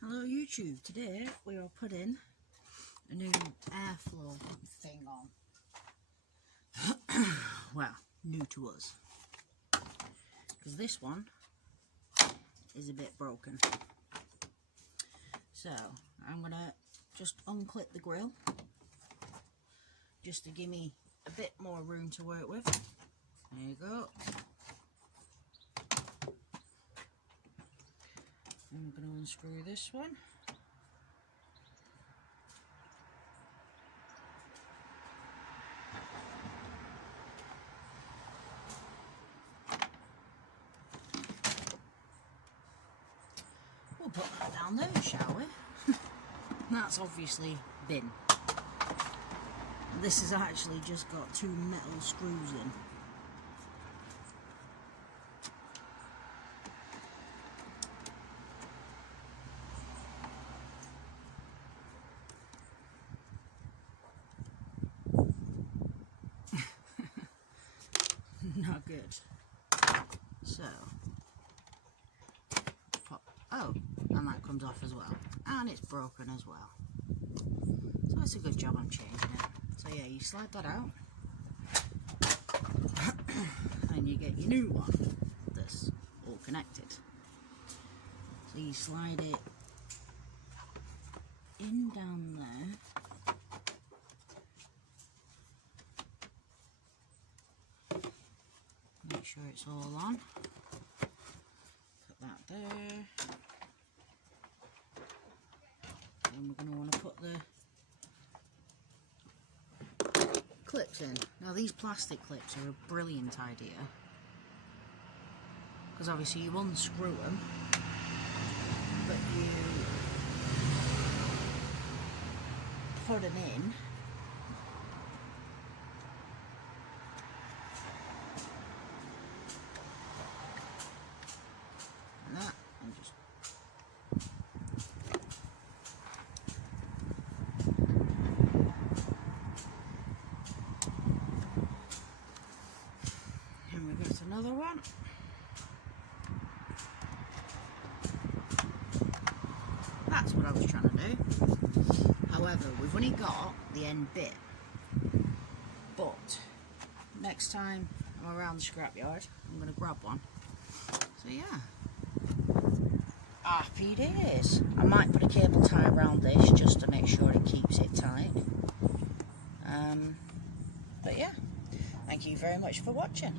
Hello YouTube, today we are putting a new airflow thing on. Well, new to us, because this one is a bit broken. So I'm going to just unclip the grill just to give me a bit more room to work with. There you go. I'm going to unscrew this one. We'll put that down there, shall we? That's obviously bin. This has actually just got two metal screws in. Not good. So, pop. Oh, and that comes off as well. And it's broken as well. So it's a good job I'm changing it. So yeah, you slide that out. And you get your new one that's all connected. So you slide it in down there. Make sure it's all on. Put that there. Then we're going to want to put the clips in. Now these plastic clips are a brilliant idea, because obviously you unscrew them, but you put them in. That and just and we got another one. That's what I was trying to do. However, we've only got the end bit, but next time I'm around the scrapyard I'm going to grab one. So yeah, happy days. I might put a cable tie around this just to make sure it keeps it tight. But yeah, thank you very much for watching.